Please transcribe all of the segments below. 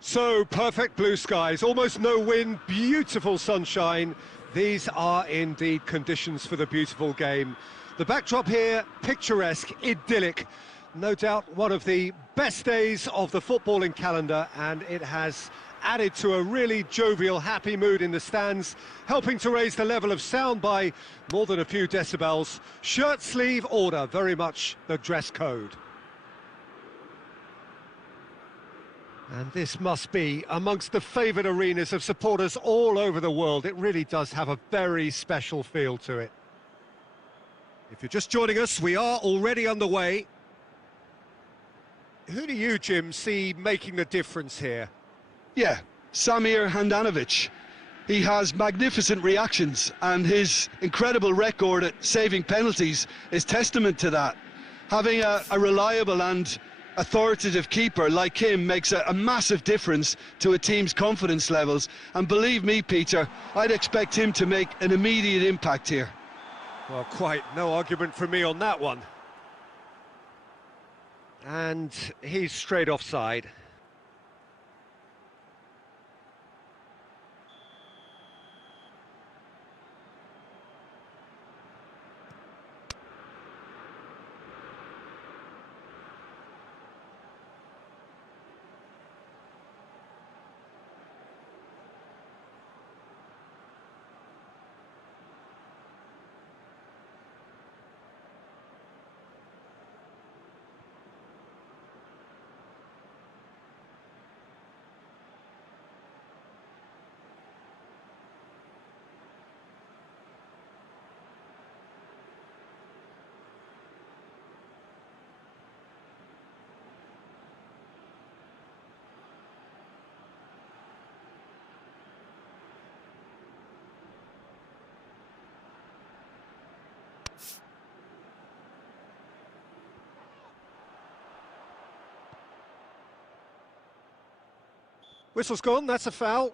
So, perfect blue skies, almost no wind, beautiful sunshine. These are indeed conditions for the beautiful game. The backdrop here, picturesque, idyllic. No doubt one of the best days of the footballing calendar, and it has added to a really jovial, happy mood in the stands, helping to raise the level of sound by more than a few decibels. Shirt sleeve order, very much the dress code. And this must be amongst the favoured arenas of supporters all over the world. It really does have a very special feel to it. If you're just joining us, we are already underway. Who do you, Jim, see making the difference here? Yeah, Samir Handanovic. He has magnificent reactions, and his incredible record at saving penalties is testament to that. Having a reliable and authoritative keeper like him makes a massive difference to a team's confidence levels, and believe me, Peter, I'd expect him to make an immediate impact here. Well, quite no argument from me on that one. And he's straight offside. Whistle's gone, that's a foul.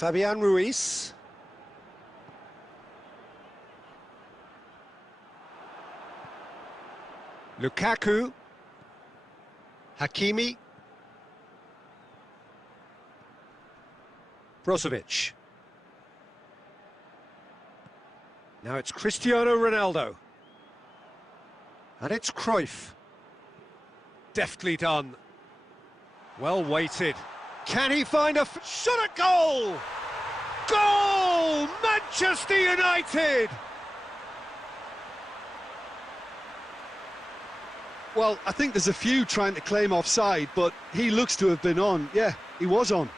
Fabian Ruiz. Lukaku. Hakimi. Brozovic. Now it's Cristiano Ronaldo. And it's Cruyff. Deftly done. Well weighted. Can he find a shot at goal? Goal! Manchester United! Well, I think there's a few trying to claim offside, but he looks to have been on. Yeah, he was on.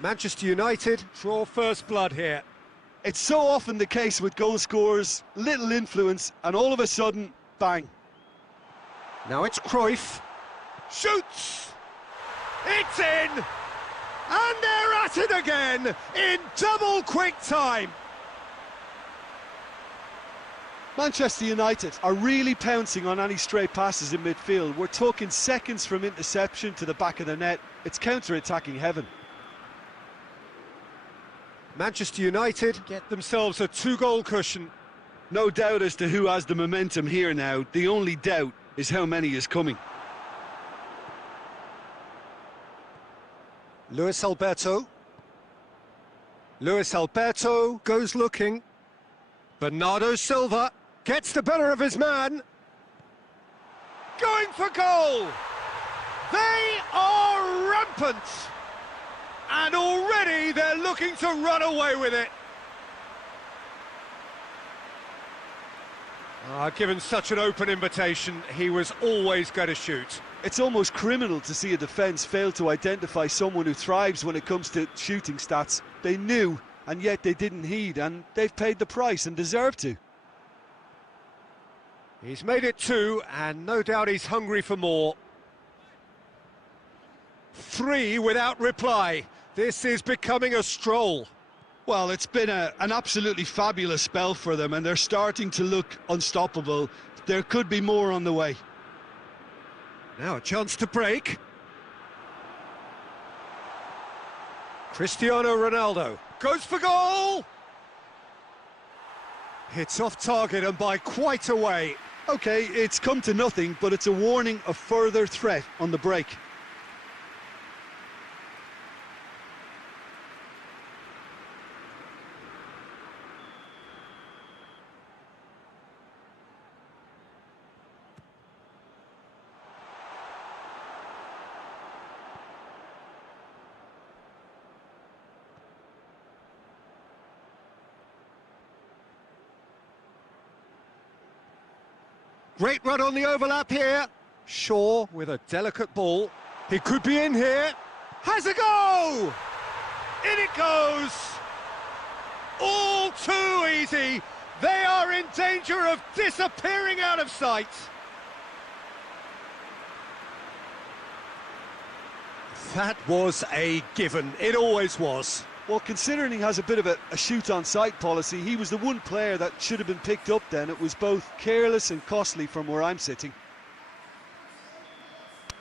Manchester United draw first blood here. It's so often the case with goal scorers, little influence, and all of a sudden, bang. Now it's Cruyff. Shoots! It's in! And they're at it again in double quick time. Manchester United are really pouncing on any stray passes in midfield. We're talking seconds from interception to the back of the net. It's counter-attacking heaven. Manchester United get themselves a two-goal cushion. No doubt as to who has the momentum here now. The only doubt is how many is coming. Luis Alberto. Luis Alberto goes looking. Bernardo Silva gets the better of his man. Going for goal! They are rampant! And already they're looking to run away with it. Given such an open invitation, he was always going to shoot. It's almost criminal to see a defence fail to identify someone who thrives when it comes to shooting stats. They knew and yet they didn't heed, and they've paid the price and deserve to. He's made it 2, and no doubt he's hungry for more. 3 without reply. This is becoming a stroll. Well, it's been an absolutely fabulous spell for them, and they're starting to look unstoppable. There could be more on the way. Now a chance to break. Cristiano Ronaldo goes for goal! Hits off target and by quite a way. OK, it's come to nothing, but it's a warning of further threat on the break. Great run on the overlap here. Shaw with a delicate ball. He could be in here. Has a go! In it goes! All too easy. They are in danger of disappearing out of sight. That was a given. It always was. Well, considering he has a bit of a shoot-on-sight policy, he was the one player that should have been picked up then. It was both careless and costly from where I'm sitting.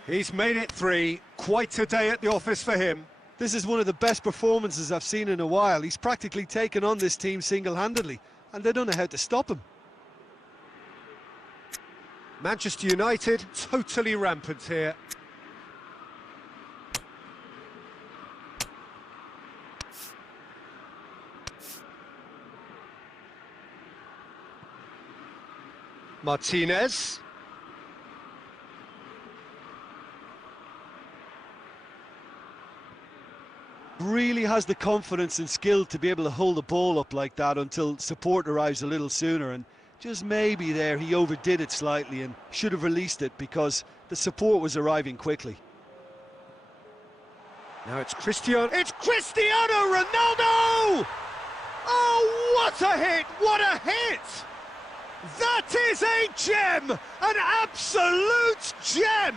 He's made it 3. Quite a day at the office for him. This is one of the best performances I've seen in a while. He's practically taken on this team single-handedly, and they don't know how to stop him. Manchester United totally rampant here. Martinez. Really has the confidence and skill to be able to hold the ball up like that until support arrives a little sooner, and just maybe there he overdid it slightly and should have released it because the support was arriving quickly. Now it's Cristiano Ronaldo! Oh, what a hit! What a hit! That is a gem! An absolute gem!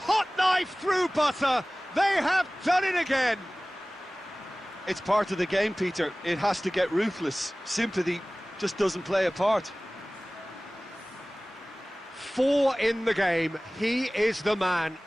Hot knife through butter. They have done it again. It's part of the game, Peter. It has to get ruthless. Sympathy just doesn't play a part. 4 in the game. He is the man.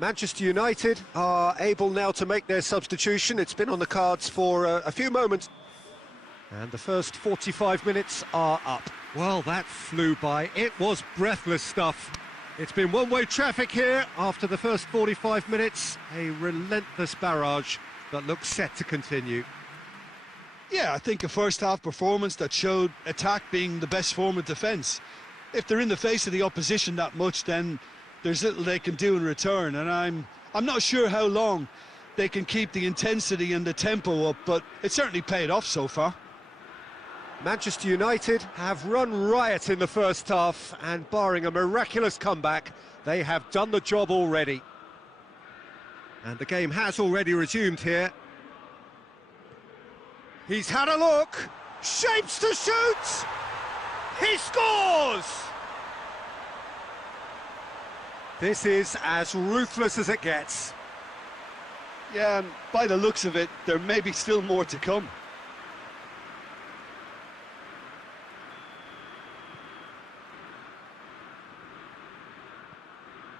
Manchester United are able now to make their substitution. It's been on the cards for a few moments. And the first 45 minutes are up. Well, that flew by. It was breathless stuff. It's been one-way traffic here after the first 45 minutes. A relentless barrage that looks set to continue. Yeah, I think a first-half performance that showed attack being the best form of defence. If they're in the face of the opposition that much, then there's little they can do in return, and I'm not sure how long they can keep the intensity and the tempo up, but it certainly paid off so far. Manchester United have run riot in the first half, and barring a miraculous comeback, they have done the job already. And the game has already resumed here. He's had a look, shapes to shoot, he scores! This is as ruthless as it gets. Yeah, and by the looks of it, there may be still more to come.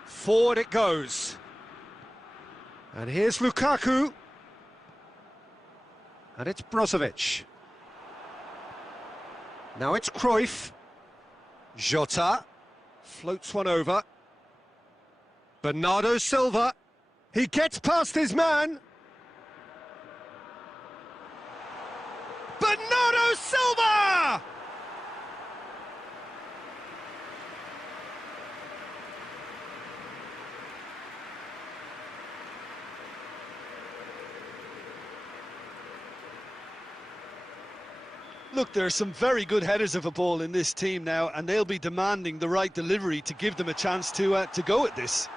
Forward it goes. And here's Lukaku. And it's Brozovic. Now it's Cruyff. Jota floats one over. Bernardo Silva. He gets past his man. Bernardo Silva! Look, there are some very good headers of a ball in this team now, and they'll be demanding the right delivery to give them a chance to go at this.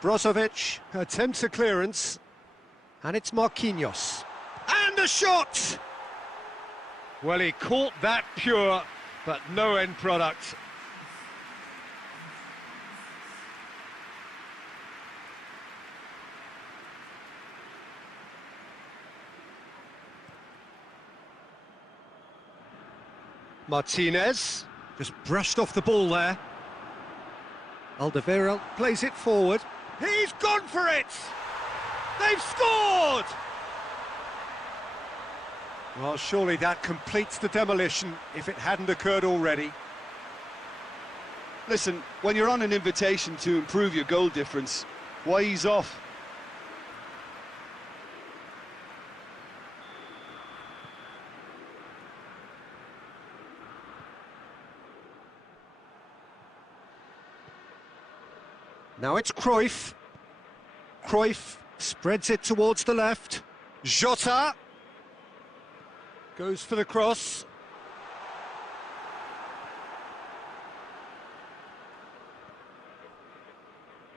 Brozovic attempts a clearance, and it's Marquinhos. And a shot! Well, he caught that pure, but no end product. Martinez just brushed off the ball there. Alderweireld plays it forward. He's gone for it! They've scored! Well, surely that completes the demolition if it hadn't occurred already. Listen, when you're on an invitation to improve your goal difference, why ease off? Now it's Cruyff. Cruyff spreads it towards the left. Jota goes for the cross.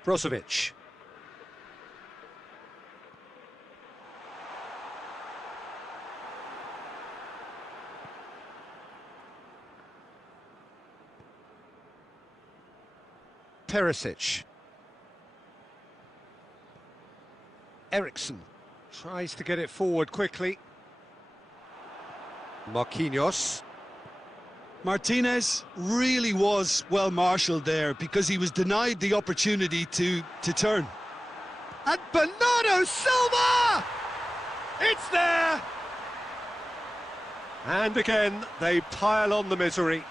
Brozovic. Perisic. Eriksson tries to get it forward quickly. Marquinhos. Martinez really was well marshalled there because he was denied the opportunity to turn. And Bernardo Silva! It's there! And again, they pile on the misery.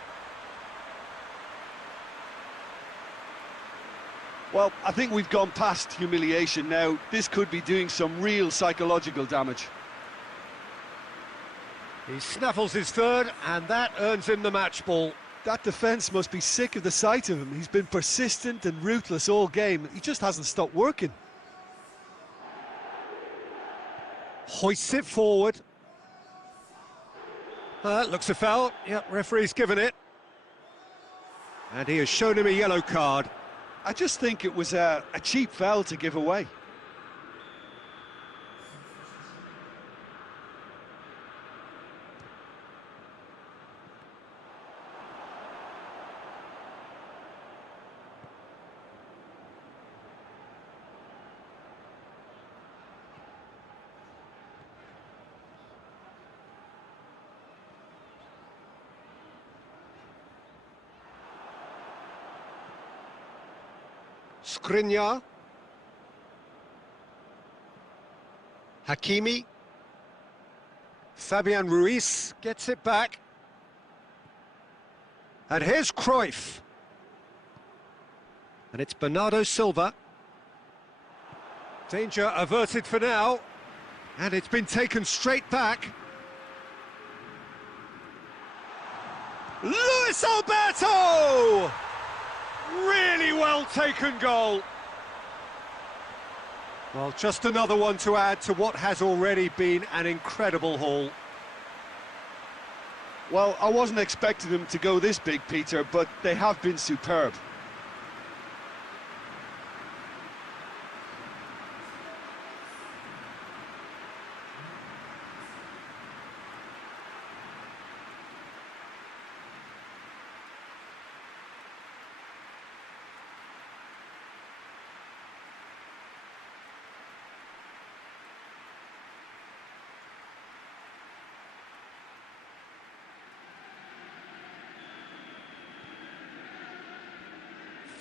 Well, I think we've gone past humiliation now. This could be doing some real psychological damage. He snaffles his third, and that earns him the match ball. That defence must be sick of the sight of him. He's been persistent and ruthless all game. He just hasn't stopped working. Hoists it forward. Looks a foul. Yep, referee's given it. And he has shown him a yellow card. I just think it was a cheap foul to give away. Skriniar. Hakimi. Fabian Ruiz gets it back. And here's Cruyff. And it's Bernardo Silva. Danger averted for now. And it's been taken straight back. Luis Alberto! Really well taken goal. Well, just another one to add to what has already been an incredible haul. Well, I wasn't expecting them to go this big, Peter, but they have been superb.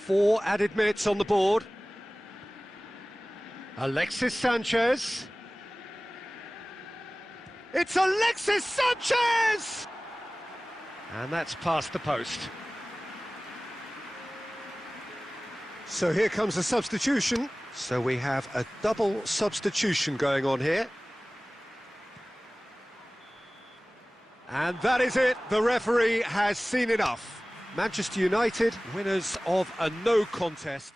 Four added minutes on the board. Alexis Sanchez. It's Alexis Sanchez! And that's past the post. So here comes a substitution. So we have a double substitution going on here. And that is it. The referee has seen enough. Manchester United, winners of a no contest.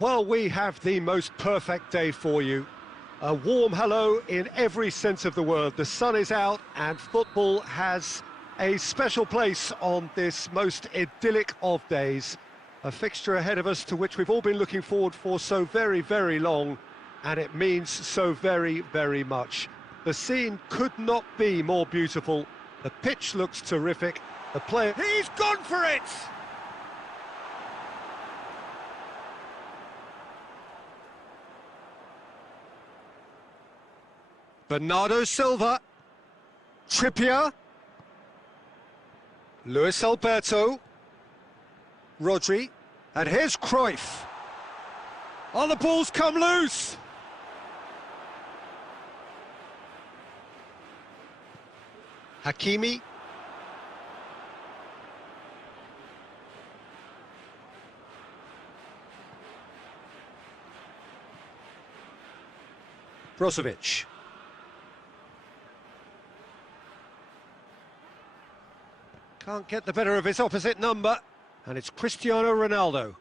Well, we have the most perfect day for you. A warm hello in every sense of the word. The sun is out and football has a special place on this most idyllic of days. A fixture ahead of us to which we've all been looking forward for so very, very long, and it means so very, very much. The scene could not be more beautiful. The pitch looks terrific. The player... He's gone for it! Bernardo Silva, Trippier, Luis Alberto, Rodri, and here's Cruyff. Oh, the ball's come loose! Hakimi. Brozovic. Can't get the better of his opposite number, and it's Cristiano Ronaldo.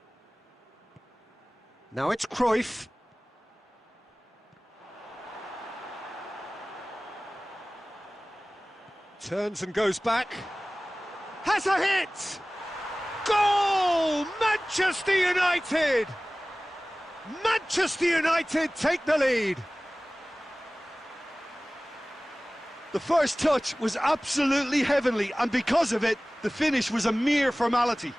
Now it's Cruyff. Turns and goes back. Has a hit! Goal! Manchester United! Manchester United take the lead. The first touch was absolutely heavenly, and because of it, the finish was a mere formality.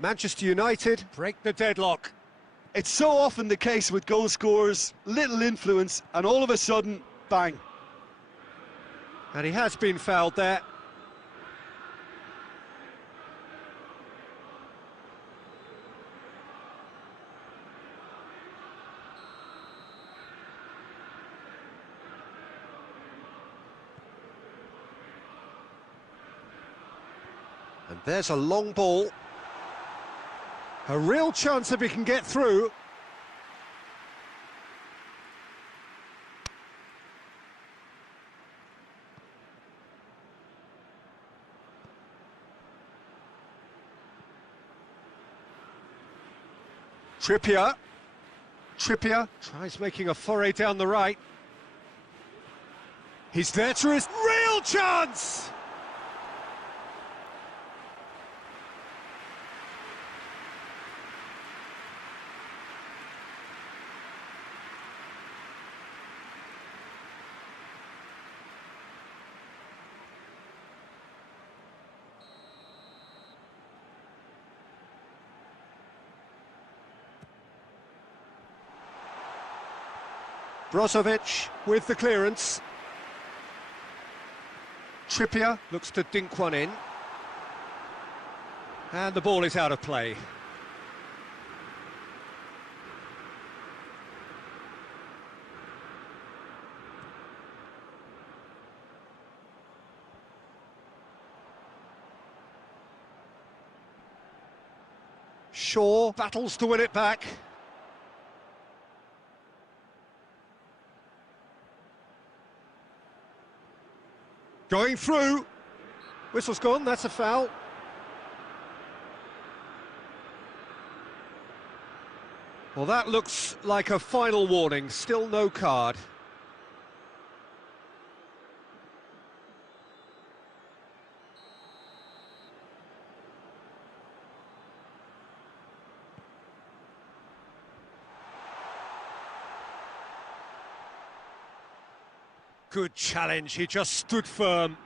Manchester United break the deadlock. It's so often the case with goal scorers, little influence, and all of a sudden, bang. And he has been fouled there. And there's a long ball. A real chance if he can get through. Trippier. Trippier tries making a foray down the right. He's there to his real chance! Brozovic with the clearance. Trippier looks to dink one in. And the ball is out of play. Shaw battles to win it back. Going through. Whistle's gone, that's a foul. Well, that looks like a final warning, still no card. Good challenge, he just stood firm.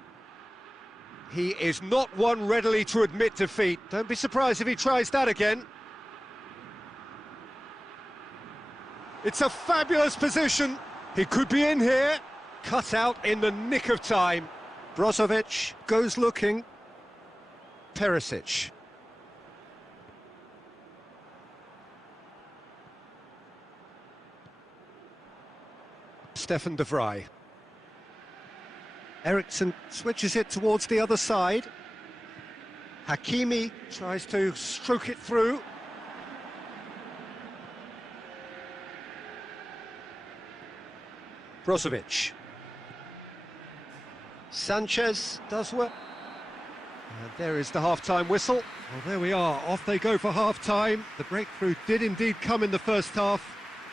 He is not one readily to admit defeat. Don't be surprised if he tries that again. It's a fabulous position. He could be in here. Cut out in the nick of time. Brozovic goes looking. Perisic. Stefan de Vrij. Eriksson switches it towards the other side. Hakimi tries to stroke it through. Brozovic. Sanchez does well. And there is the half-time whistle. Well, there we are, off they go for half-time. The breakthrough did indeed come in the first half,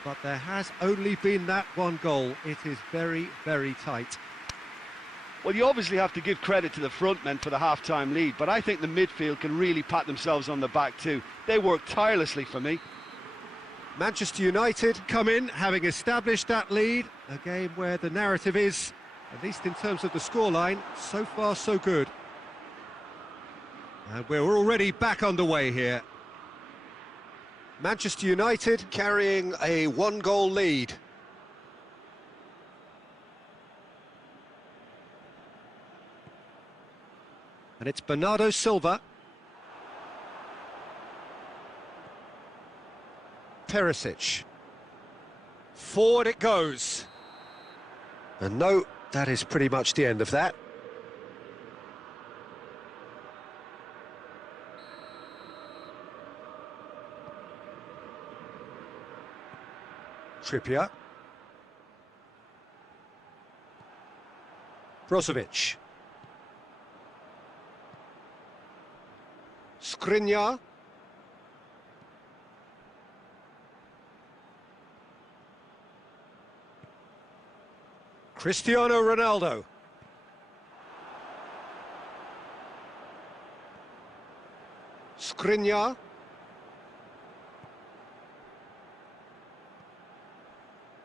but there has only been that one goal. It is very, very tight. Well, you obviously have to give credit to the front men for the half-time lead, but I think the midfield can really pat themselves on the back too. They work tirelessly for me. Manchester United come in, having established that lead. A game where the narrative is, at least in terms of the scoreline, so far so good. And we're already back underway here. Manchester United carrying a one-goal lead. And it's Bernardo Silva. Perisic. Forward it goes. And no, that is pretty much the end of that. Trippier. Brozovic. Skriniar. Cristiano Ronaldo. Skriniar.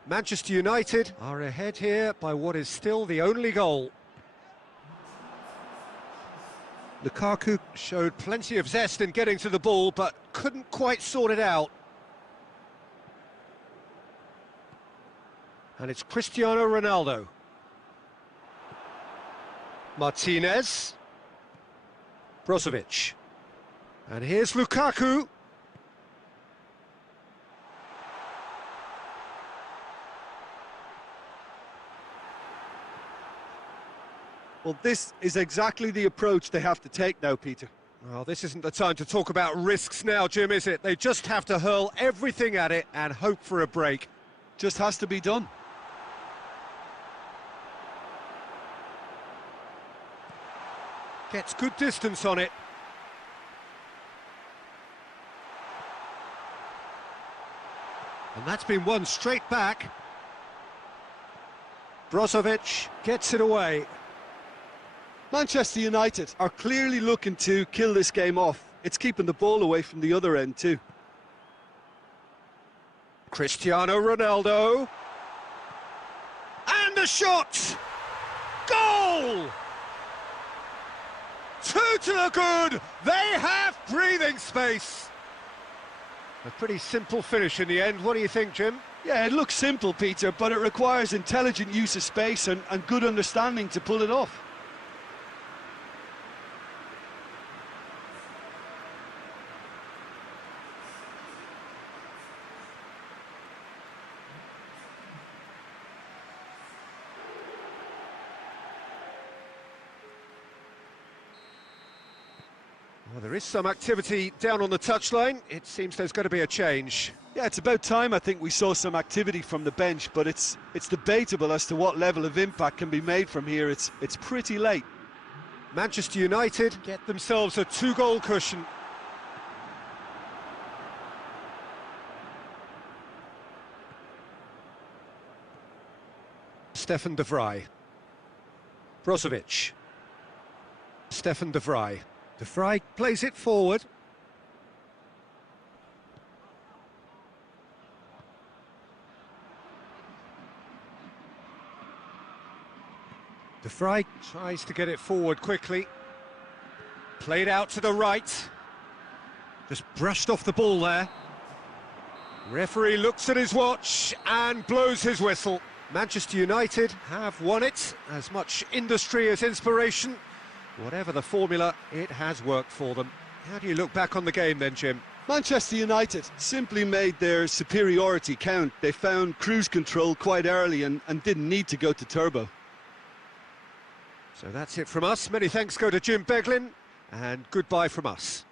Manchester United are ahead here by what is still the only goal. Lukaku showed plenty of zest in getting to the ball, but couldn't quite sort it out. And it's Cristiano Ronaldo. Martinez. Brozovic. And here's Lukaku. Well, this is exactly the approach they have to take now, Peter. Well, this isn't the time to talk about risks now, Jim, is it? They just have to hurl everything at it and hope for a break. Just has to be done. Gets good distance on it. And that's been won straight back. Brozovic gets it away. Manchester United are clearly looking to kill this game off. It's keeping the ball away from the other end too. Cristiano Ronaldo. And a shot! Goal! 2 to the good! They have breathing space! A pretty simple finish in the end. What do you think, Jim? Yeah, it looks simple, Peter, but it requires intelligent use of space and good understanding to pull it off. Well, there is some activity down on the touchline. It seems there's going to be a change. Yeah, it's about time I think we saw some activity from the bench, but it's debatable as to what level of impact can be made from here. It's pretty late. Manchester United get themselves a 2-goal cushion. Stefan de Vrij. Brozovic. Stefan de Vrij. De Vrij plays it forward. De Vrij tries to get it forward quickly. Played out to the right. Just brushed off the ball there. Referee looks at his watch and blows his whistle. Manchester United have won it. As much industry as inspiration. Whatever the formula, it has worked for them. How do you look back on the game then, Jim? Manchester United simply made their superiority count. They found cruise control quite early and didn't need to go to turbo. So that's it from us. Many thanks go to Jim Beglin, and goodbye from us.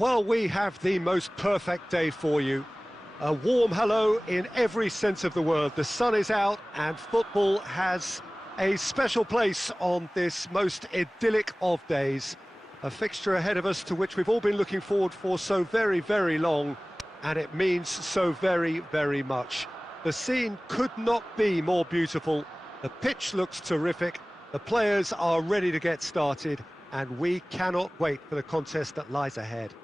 Well, we have the most perfect day for you. A warm hello in every sense of the word. The sun is out and football has a special place on this most idyllic of days. A fixture ahead of us to which we've all been looking forward for so very, very long, and it means so very, very much. The scene could not be more beautiful. The pitch looks terrific. The players are ready to get started, and we cannot wait for the contest that lies ahead.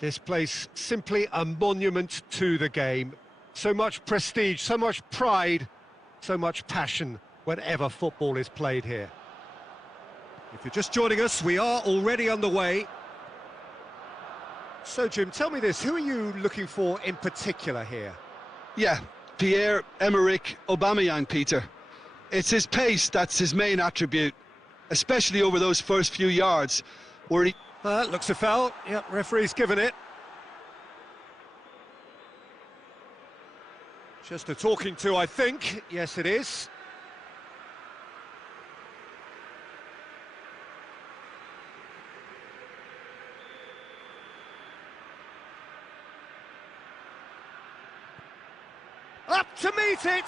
This place, simply a monument to the game. So much prestige, so much pride, so much passion whenever football is played here. If you're just joining us, we are already underway. So, Jim, tell me this, who are you looking for in particular here? Yeah, Pierre-Emerick Aubameyang, Peter. It's his pace that's his main attribute, especially over those first few yards, where he... Looks a foul. Yep, referee's given it. Just a talking to, I think. Yes, it is. Up to meet it!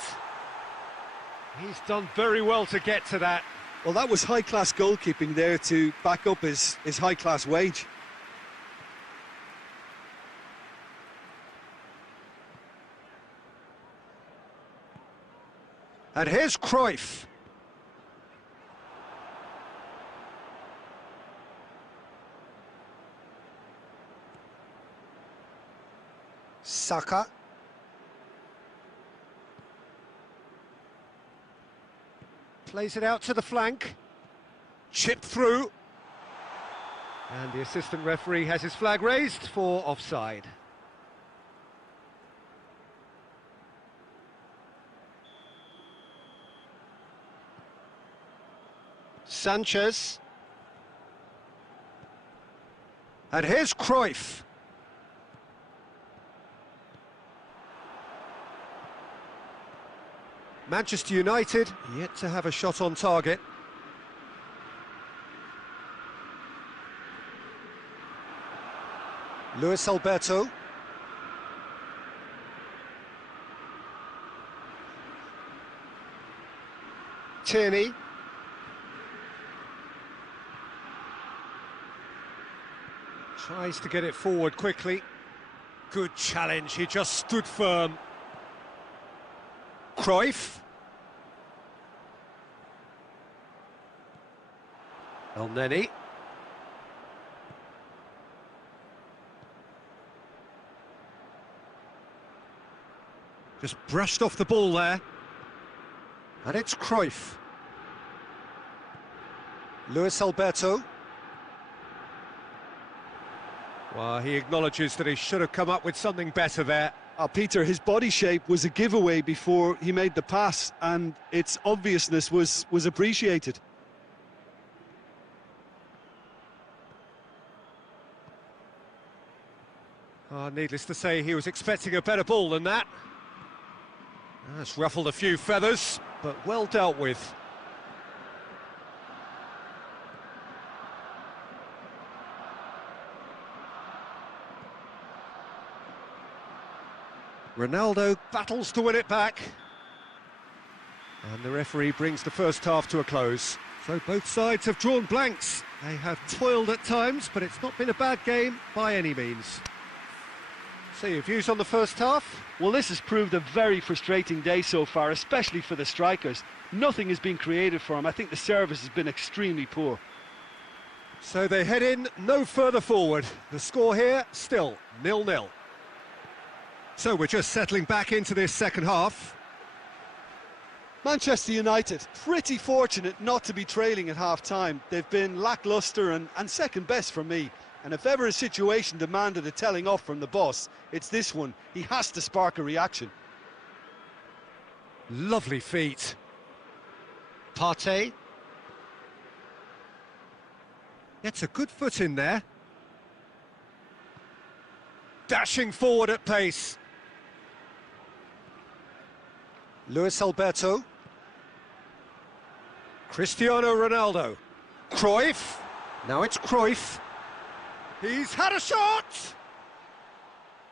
He's done very well to get to that. Well, that was high-class goalkeeping there to back up his high-class wage. And here's Cruyff. Saka. Plays it out to the flank. Chip through. And the assistant referee has his flag raised for offside. Sanchez. And here's Cruyff. Manchester United yet to have a shot on target. Luis Alberto. Tierney. Tries to get it forward quickly. Good challenge, he just stood firm. Cruyff. El Neni. Just brushed off the ball there. And it's Cruyff. Luis Alberto. Well, he acknowledges that he should have come up with something better there. Peter, his body shape was a giveaway before he made the pass, and its obviousness was appreciated. Needless to say, he was expecting a better ball than that. That's ruffled a few feathers, but well dealt with. Ronaldo battles to win it back. And the referee brings the first half to a close. So both sides have drawn blanks. They have toiled at times, but it's not been a bad game by any means. So your views on the first half? Well, this has proved a very frustrating day so far, especially for the strikers. Nothing has been created for them. I think the service has been extremely poor. So they head in no further forward. The score here, still 0-0. So we're just settling back into this second half. Manchester United, pretty fortunate not to be trailing at half-time. They've been lacklustre and second best for me. And if ever a situation demanded a telling off from the boss, it's this one. He has to spark a reaction. Lovely feet. Partey. Gets a good foot in there. Dashing forward at pace. Luis Alberto. Cristiano Ronaldo. Cruyff. Now it's Cruyff. He's had a shot!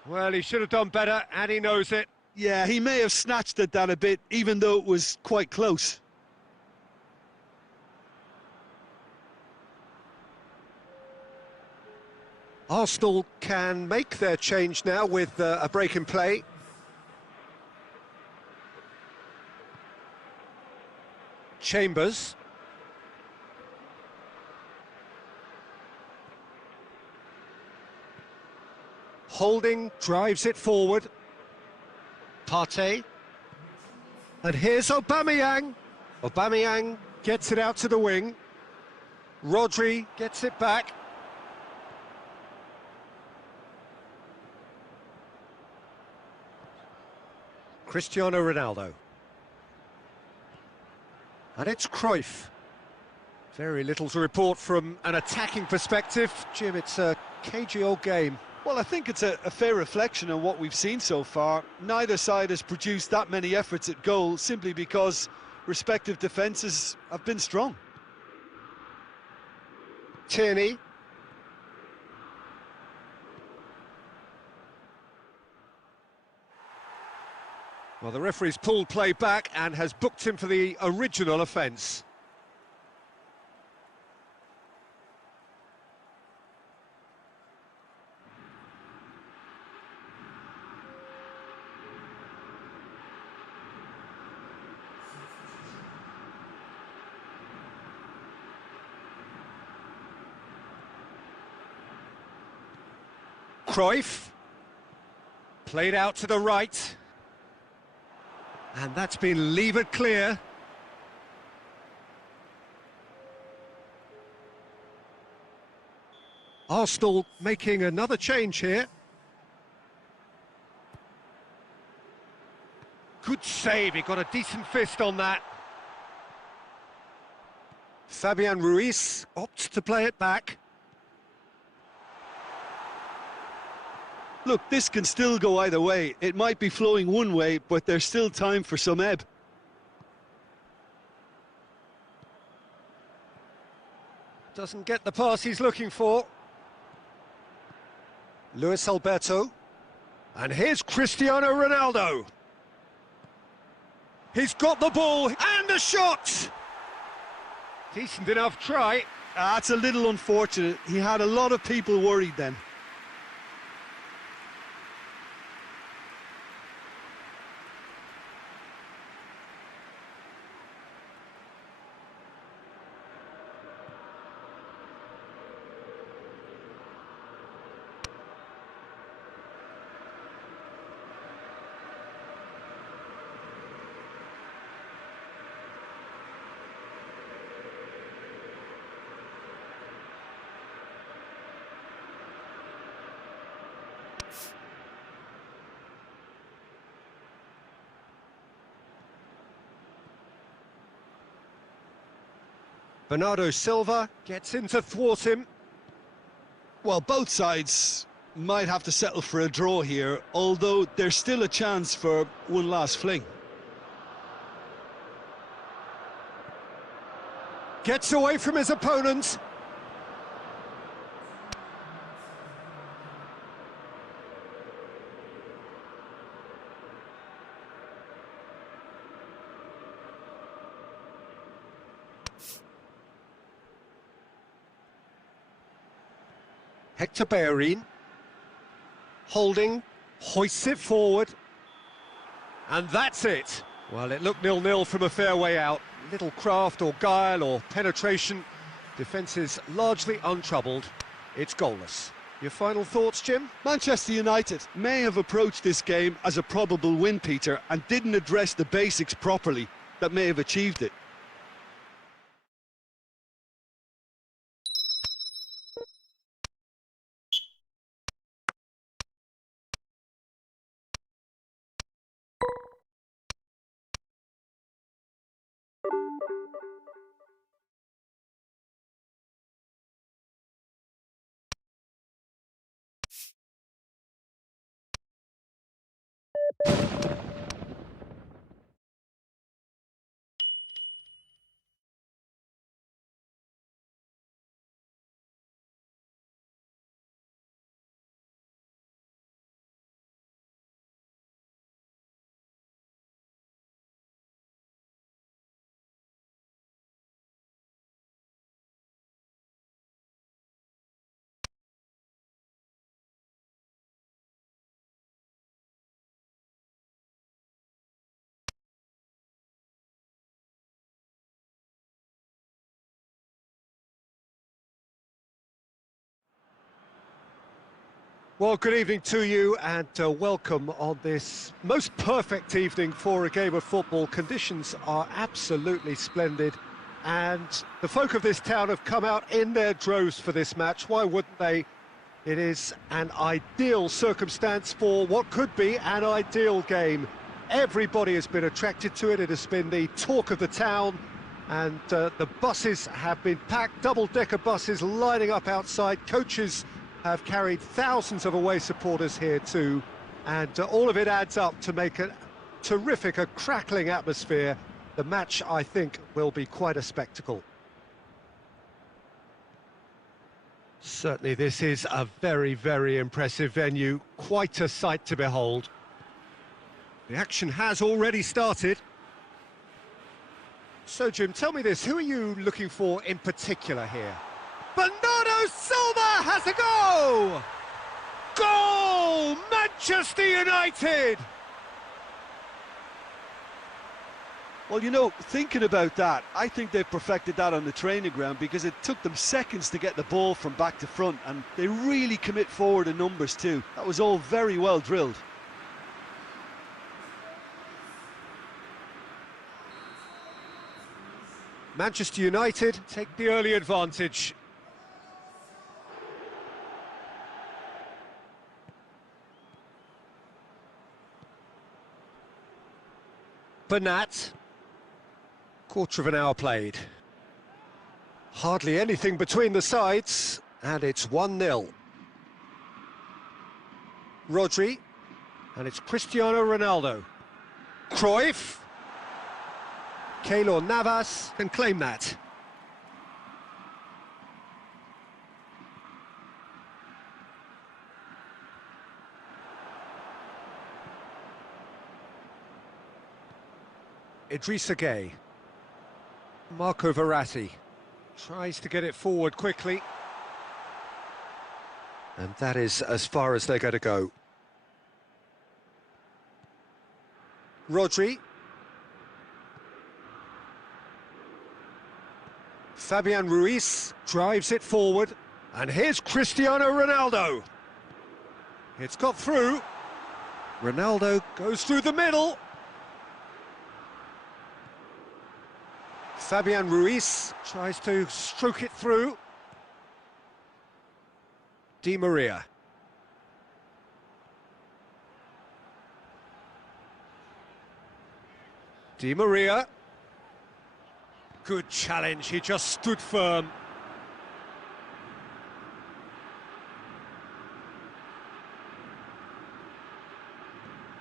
Well, he should have done better, and he knows it. Yeah, he may have snatched at that a bit, even though it was quite close. Arsenal can make their change now with a break in play. Chambers. Holding, drives it forward. Partey. And here's Aubameyang. Aubameyang gets it out to the wing. Rodri gets it back. Cristiano Ronaldo. And it's Cruyff. Very little to report from an attacking perspective. Jim, it's a cagey old game. Well, I think it's a fair reflection on what we've seen so far. Neither side has produced that many efforts at goal simply because respective defences have been strong. Tierney. Well, the referee's pulled play back and has booked him for the original offence. Cruyff. Played out to the right. And that's been levered clear. Arsenal making another change here. Good save, he got a decent fist on that. Fabian Ruiz opts to play it back. Look, this can still go either way. It might be flowing one way, but there's still time for some ebb. Doesn't get the pass he's looking for. Luis Alberto. And here's Cristiano Ronaldo. He's got the ball and the shot! Decent enough try. That's a little unfortunate. He had a lot of people worried then. Bernardo Silva gets in to thwart him. Well, both sides might have to settle for a draw here, although there's still a chance for one last fling. Gets away from his opponent. Hector Bellerin, holding, hoists it forward, and that's it. Well, it looked 0-0 from a fair way out. Little craft or guile or penetration. Defence is largely untroubled. It's goalless. Your final thoughts, Jim? Manchester United may have approached this game as a probable win, Peter, and didn't address the basics properly that may have achieved it. Well, good evening to you and welcome on this most perfect evening for a game of football. Conditions are absolutely splendid and the folk of this town have come out in their droves for this match. Why wouldn't they? It is an ideal circumstance for what could be an ideal game. Everybody has been attracted to it. It has been the talk of the town and the buses have been packed, double-decker buses lining up outside. Coaches have carried thousands of away supporters here too, and all of it adds up to make a terrific, a crackling atmosphere. The match, I think, will be quite a spectacle. Certainly this is a very, very impressive venue, quite a sight to behold. The action has already started. So Jim, tell me this, who are you looking for in particular here? Bernardo Silva has a goal! Goal! Manchester United! Well, you know, thinking about that, I think they perfected that on the training ground because it took them seconds to get the ball from back to front, and they really commit forward in numbers too. That was all very well drilled. Manchester United take the early advantage. Bernat. Quarter of an hour played. Hardly anything between the sides, and it's 1-0. Rodri, and it's Cristiano Ronaldo. Cruyff. Keylor Navas can claim that. Idrissa Gueye. Marco Verratti tries to get it forward quickly. And that is as far as they're going to go. Rodri. Fabian Ruiz drives it forward. And here's Cristiano Ronaldo. It's got through. Ronaldo goes through the middle. Fabian Ruiz tries to stroke it through. Di Maria. Di Maria. Good challenge, he just stood firm.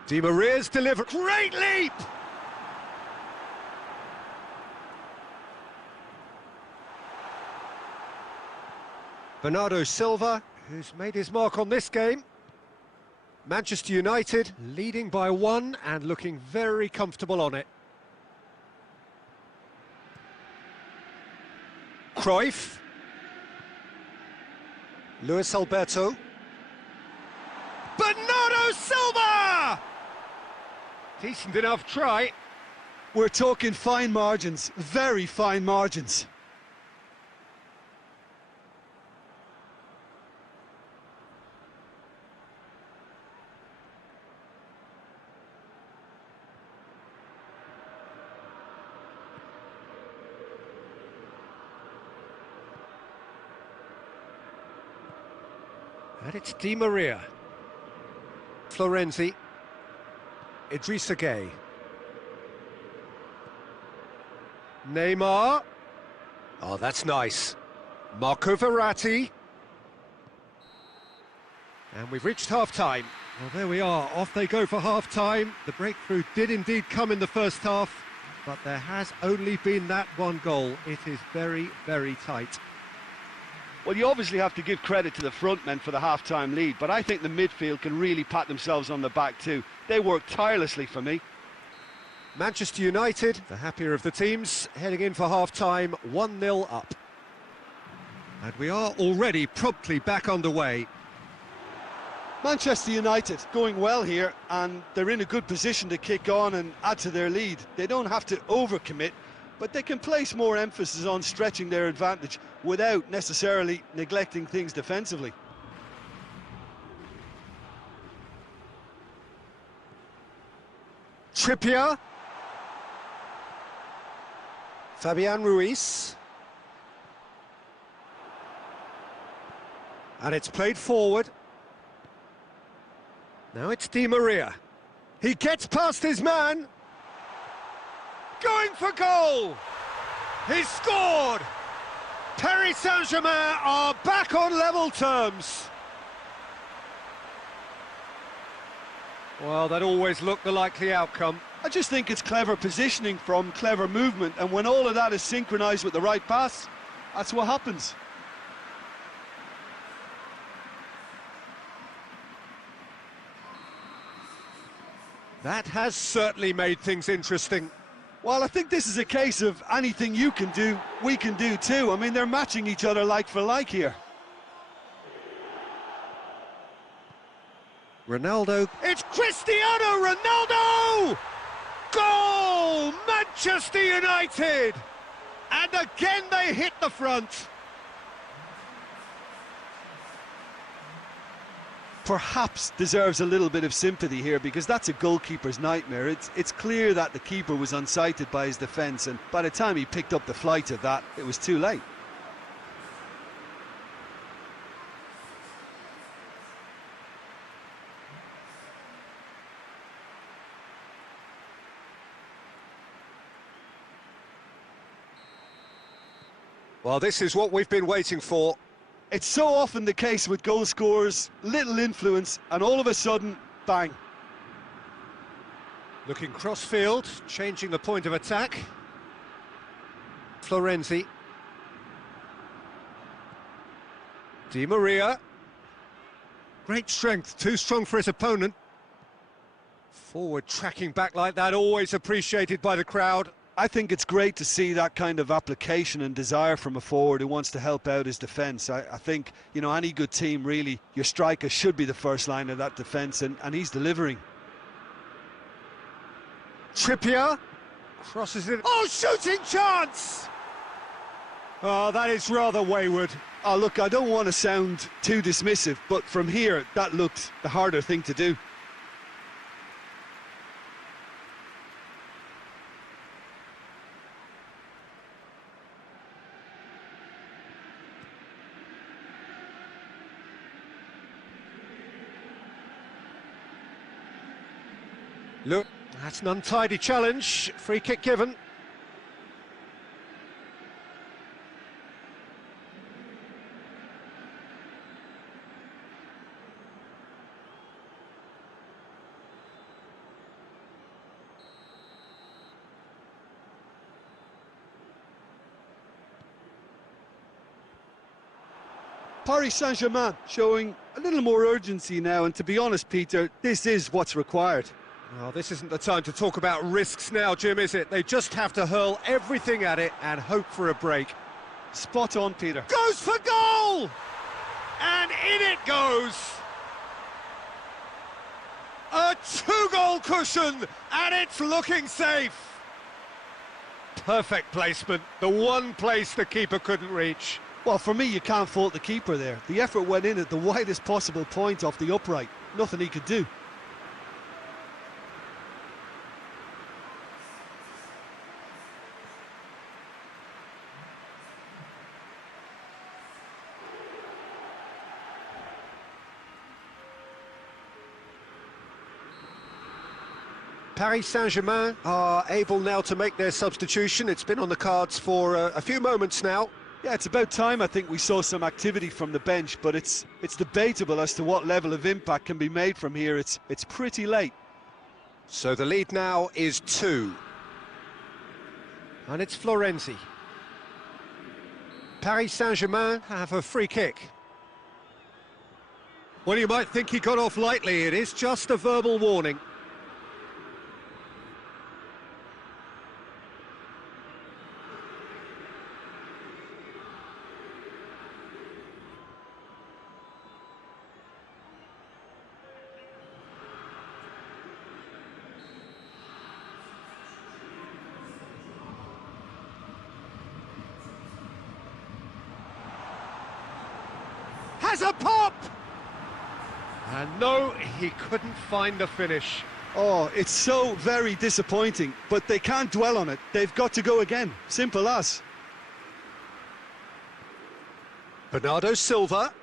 Di Maria's delivered. Great leap! Bernardo Silva, who's made his mark on this game. Manchester United leading by 1 and looking very comfortable on it. Cruyff. Luis Alberto. Bernardo Silva! Decent enough try. We're talking fine margins, very fine margins. And it's Di Maria. Florenzi. Idrissa Gueye. Neymar. Oh, that's nice. Marco Verratti. And we've reached half-time. Well, there we are. Off they go for half-time. The breakthrough did indeed come in the first half, but there has only been that one goal. It is very, very tight. Well, you obviously have to give credit to the front men for the half-time lead, but I think the midfield can really pat themselves on the back too. They work tirelessly for me. Manchester United, the happier of the teams, heading in for half-time, 1-0 up. And we are already promptly back underway. Manchester United going well here, and they're in a good position to kick on and add to their lead. They don't have to overcommit, but they can place more emphasis on stretching their advantage without necessarily neglecting things defensively. Trippier. Fabian Ruiz. And it's played forward. Now it's Di Maria. He gets past his man. Going for goal! He's scored! Paris Saint-Germain are back on level terms. Well, that always looked the likely outcome. I just think it's clever positioning from clever movement, and when all of that is synchronised with the right pass, that's what happens. That has certainly made things interesting. Well, I think this is a case of anything you can do, we can do too. I mean, they're matching each other like for like here. Ronaldo. It's Cristiano Ronaldo! Goal! Manchester United! And again they hit the front. Perhaps deserves a little bit of sympathy here, because that's a goalkeeper's nightmare. It's clear that the keeper was unsighted by his defence, and by the time he picked up the flight of that, it was too late. Well, this is what we've been waiting for. It's so often the case with goal scorers, little influence, and all of a sudden, bang. Looking cross-field, changing the point of attack. Florenzi. Di Maria. Great strength, too strong for his opponent. Forward tracking back like that, always appreciated by the crowd. I think it's great to see that kind of application and desire from a forward who wants to help out his defence. I think, you know, any good team, really, your striker should be the first line of that defence, and he's delivering. Trippier crosses it. Oh, shooting chance! Oh, that is rather wayward. Oh, look, I don't want to sound too dismissive, but from here, that looked the harder thing to do. Look, that's an untidy challenge. Free kick given. Paris Saint-Germain showing a little more urgency now, and to be honest, Peter, this is what's required. Well, this isn't the time to talk about risks now, Jim, is it? They just have to hurl everything at it and hope for a break. Spot on, Peter. Goes for goal! And in it goes! A two-goal cushion, and it's looking safe! Perfect placement, the one place the keeper couldn't reach. Well, for me, you can't fault the keeper there. The effort went in at the widest possible point off the upright. Nothing he could do. Paris Saint-Germain are able now to make their substitution. It's been on the cards for a few moments now. Yeah, it's about time I think we saw some activity from the bench, but it's debatable as to what level of impact can be made from here. It's pretty late. So the lead now is 2. And it's Florenzi. Paris Saint-Germain have a free kick. Well, you might think he got off lightly. It is just a verbal warning. Has a pop! And no, he couldn't find the finish. Oh, it's so very disappointing, but they can't dwell on it. They've got to go again. Simple as. Bernardo Silva.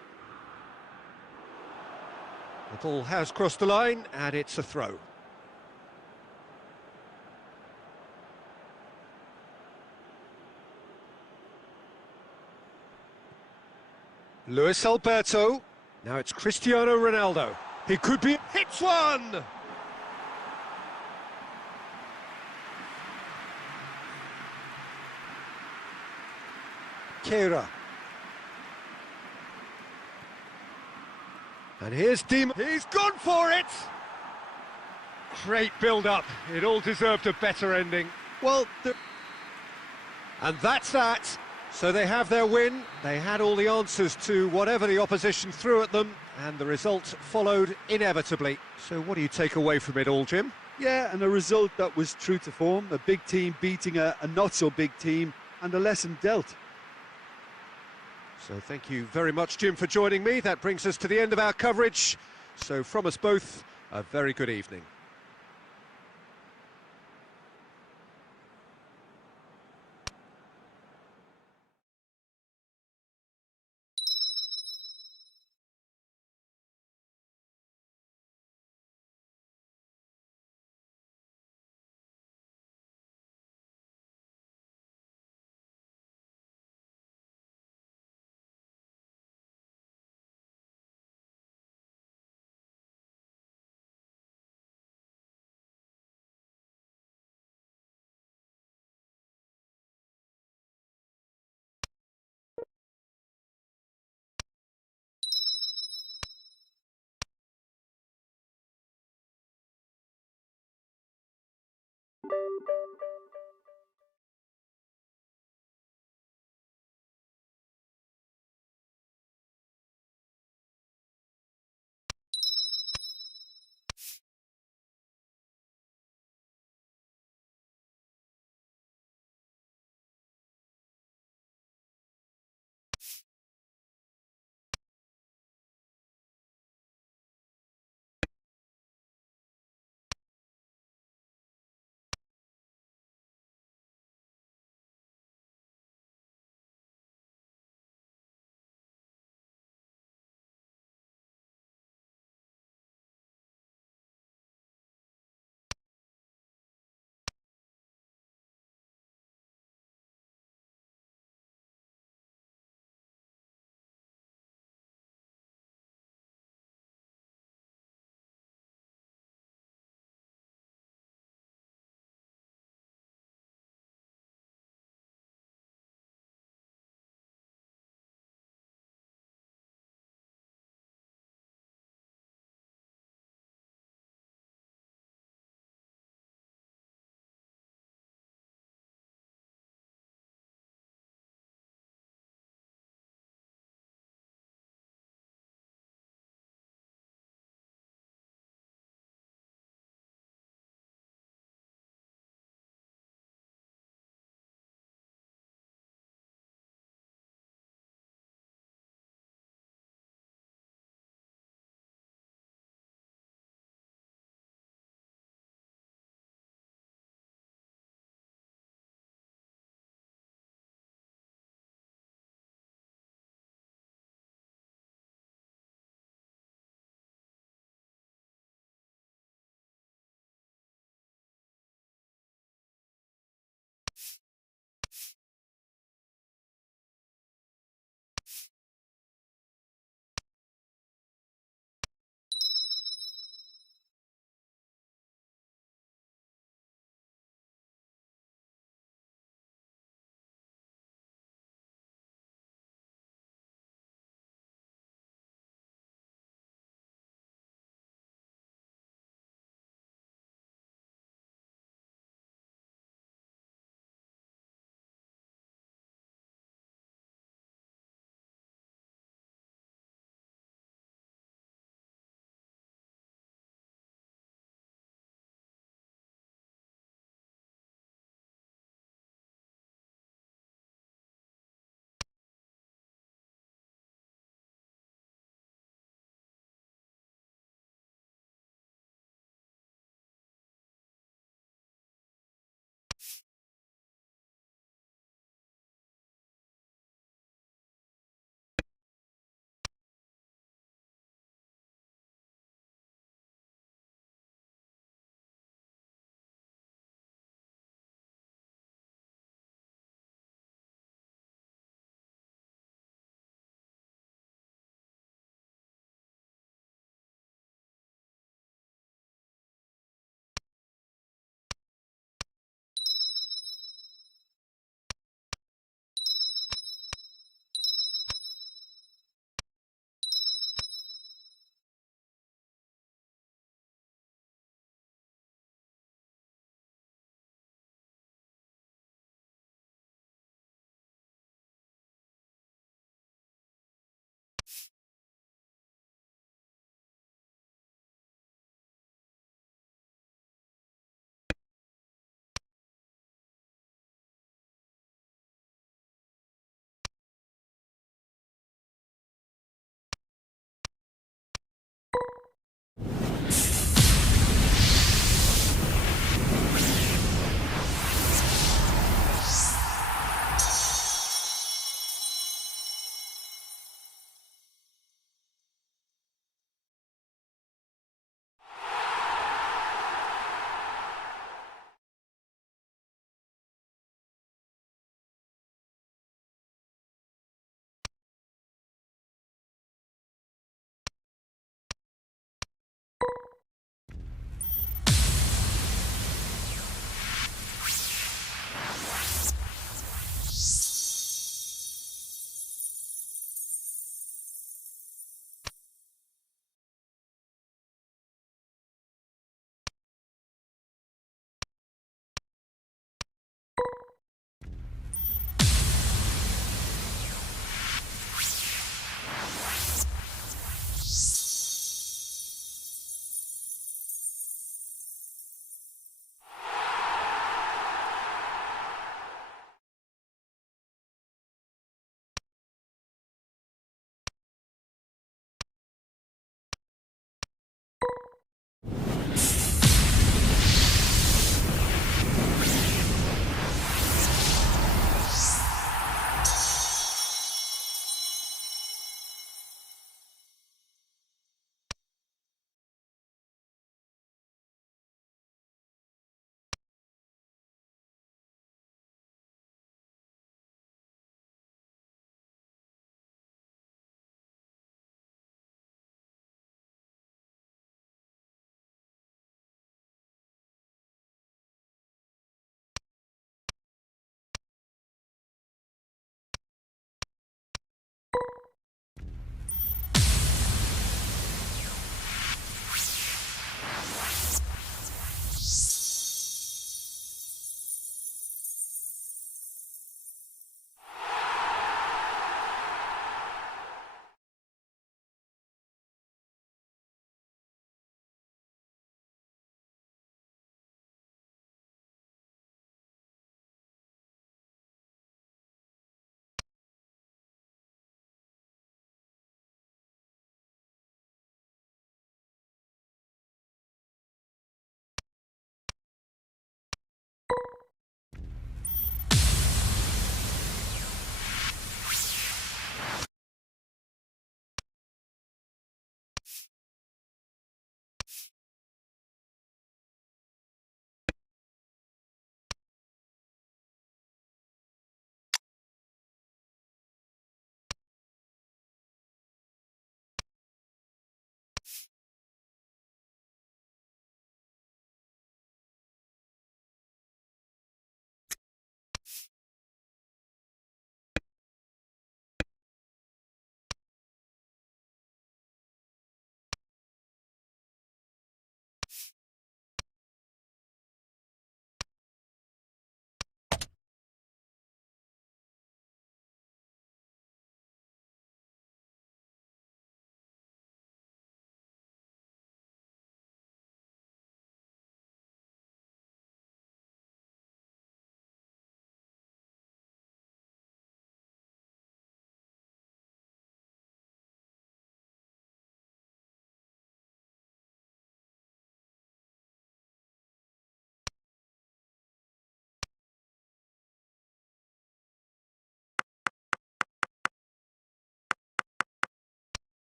The ball has crossed the line, and it's a throw. Luis Alberto. Now it's Cristiano Ronaldo. He could be... Hits one! Keira. And here's Di Maria. He's gone for it! Great build-up. It all deserved a better ending. Well, and that's that. So they have their win. They had all the answers to whatever the opposition threw at them, and the result followed inevitably. So what do you take away from it all, Jim? yeah, and a result that was true to form. A big team beating a not-so-big team, and a lesson dealt. So thank you very much, Jim, for joining me. That brings us to the end of our coverage. So from us both, a very good evening.